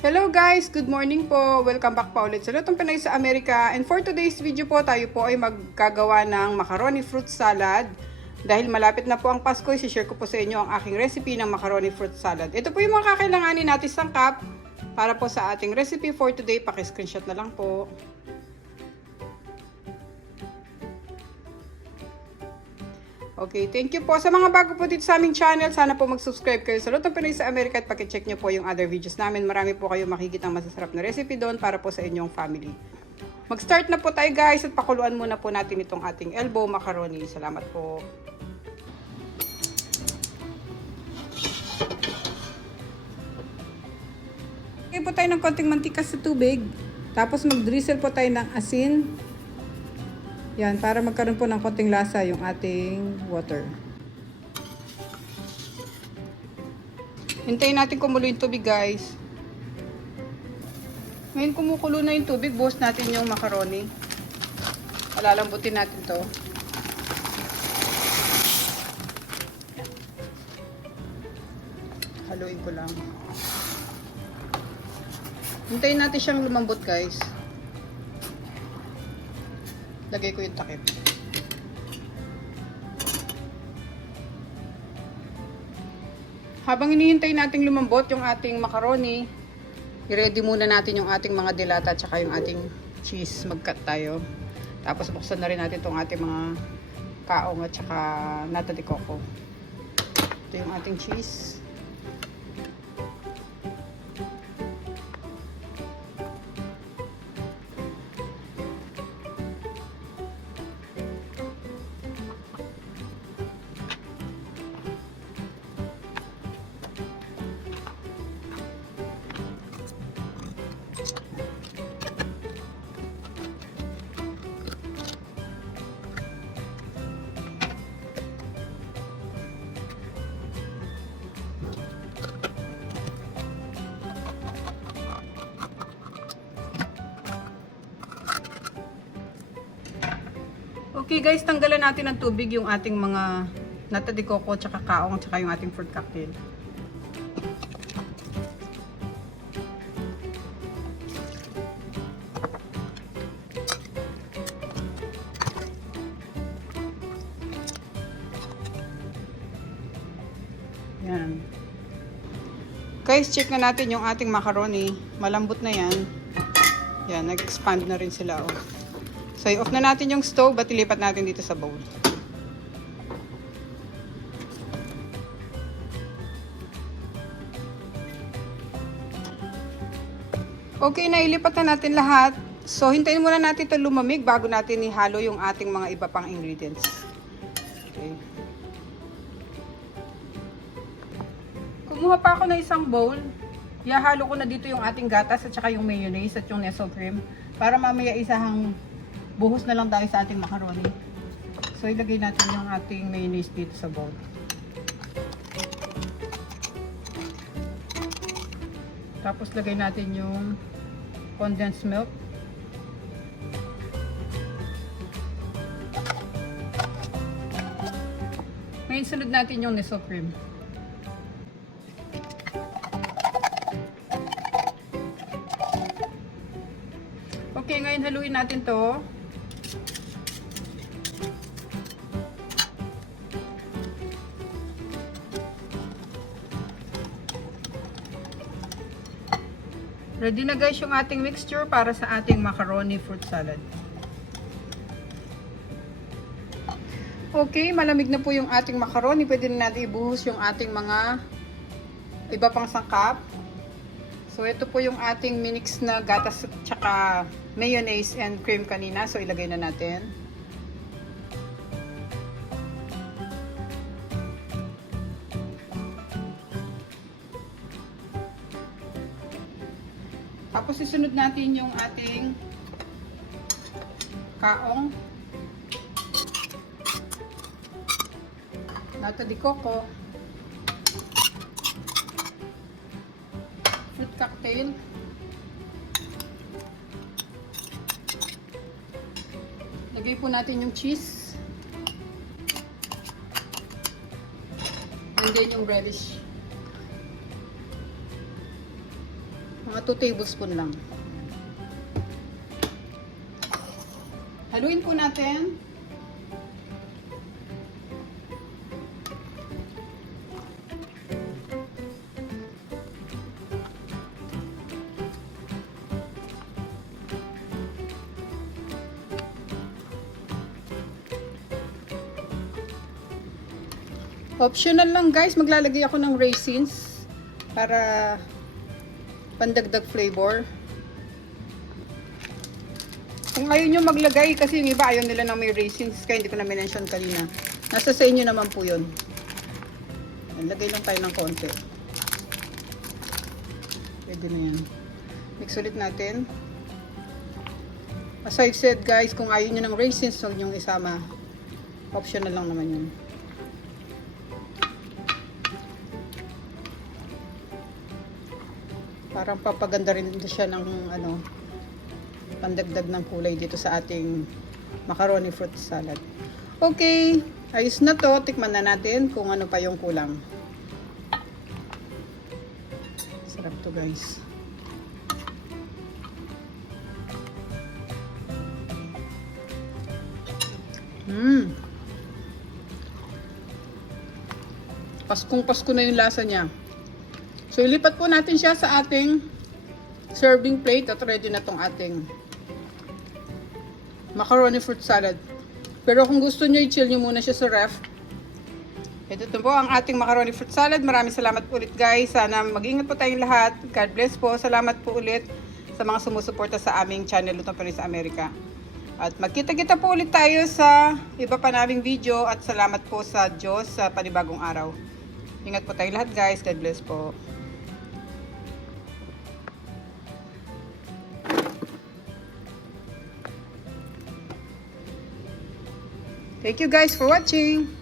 Hello guys! Good morning po! Welcome back pa ulit sa Lutong Pinoy sa Amerika. And for today's video po, tayo po ay maggagawa ng macaroni fruit salad. Dahil malapit na po ang Pasko, i-share ko po sa inyo ang aking recipe ng macaroni fruit salad. Ito po yung mga kakailanganin natin sangkap para po sa ating recipe for today. Paki-screenshot na lang po. Okay, thank you po. Sa mga bago po dito sa aming channel, sana po mag-subscribe kayo sa Lutong Pinoy sa Amerika at paki-check nyo po yung other videos namin. Marami po kayo makikita ng masasarap na recipe doon para po sa inyong family. Mag-start na po tayo guys at pakuluan muna po natin itong ating elbow macaroni. Salamat po. Okay po tayo ng konting mantika sa tubig. Tapos mag-drizzle po tayo ng asin. Yan, para magkaroon po ng konting lasa yung ating water. Hintayin natin kumulo yung tubig guys. Ngayon kumukulo na yung tubig, buhos natin yung macaroni. Palalambutin natin to. Haluin ko lang. Hintayin natin siyang lumambot guys. Lagay ko yung takip. Habang hinihintay nating lumambot yung ating macaroni, i-ready muna natin yung ating mga dilata at saka yung ating cheese. Mag-cut tayo. Tapos buksan na rin natin itong ating mga kaong at saka nata de coco. Ito yung ating cheese. Okay guys, tanggalan natin ng tubig yung ating mga nata de coco, tsaka kaong, tsaka yung ating fruit cocktail. Yan. Guys, check na natin yung ating macaroni. Malambot na yan. Yan, nag-expand na rin sila. Oh. So, i-off na natin yung stove at ilipat natin dito sa bowl. Okay, nailipat na natin lahat. So, hintayin muna natin ito lumamig bago natin ihalo yung ating mga iba pang ingredients. Okay. Kumuha pa ako ng isang bowl. Ihahalo ko na dito yung ating gatas at saka yung mayonnaise at yung nestle cream para mamaya isahang buhos na lang tayo sa ating macaroni. So, ilagay natin yung ating mayonnaise dito sa bowl. Tapos, lagay natin yung condensed milk. Ngayon, sunod natin yung nestle cream. Okay, ngayon haluin natin to. Ready na guys yung ating mixture para sa ating macaroni fruit salad. Okay, malamig na po yung ating macaroni. Pwede na natin ibuhos yung ating mga iba pang sangkap. So, ito po yung ating minix na gatas at saka mayonnaise and cream kanina. So, ilagay na natin. Tapos isunod natin yung ating kaong, nata de coco, fruit cocktail, lagay po natin yung cheese, and then yung relish. Mga 2 tablespoon lang. Haluin po natin. Optional lang guys, maglalagay ako ng raisins para pandagdag flavor. Kung ayaw nyo maglagay, kasi yung iba ayaw nila ng may raisins, kaya hindi ko na mention kanina. Nasa sa inyo naman po yun. Lagay lang tayo ng konti. Pwede na yan. Mix ulit natin. As I've said guys, kung ayaw nyo ng raisins, huwag nyo isama. Optional lang naman yun. Parang papaganda rin siya ng ano, pandagdag ng kulay dito sa ating macaroni fruit salad. Okay, ayos na to. Tikman na natin kung ano pa yung kulang. Sarap to guys. Paskong Pasko na yung lasa niya. So, ilipat po natin siya sa ating serving plate at ready na tong ating macaroni fruit salad. Pero kung gusto nyo, i-chill nyo muna siya sa ref. Ito po ang ating macaroni fruit salad. Maraming salamat po ulit guys. Sana mag-ingat po tayong lahat. God bless po. Salamat po ulit sa mga sumusuporta sa aming channel Lutong Pinoy sa Amerika. At magkita-kita po ulit tayo sa iba pa naming video. At salamat po sa Diyos sa panibagong araw. Ingat po tayong lahat guys. God bless po. Thank you guys for watching.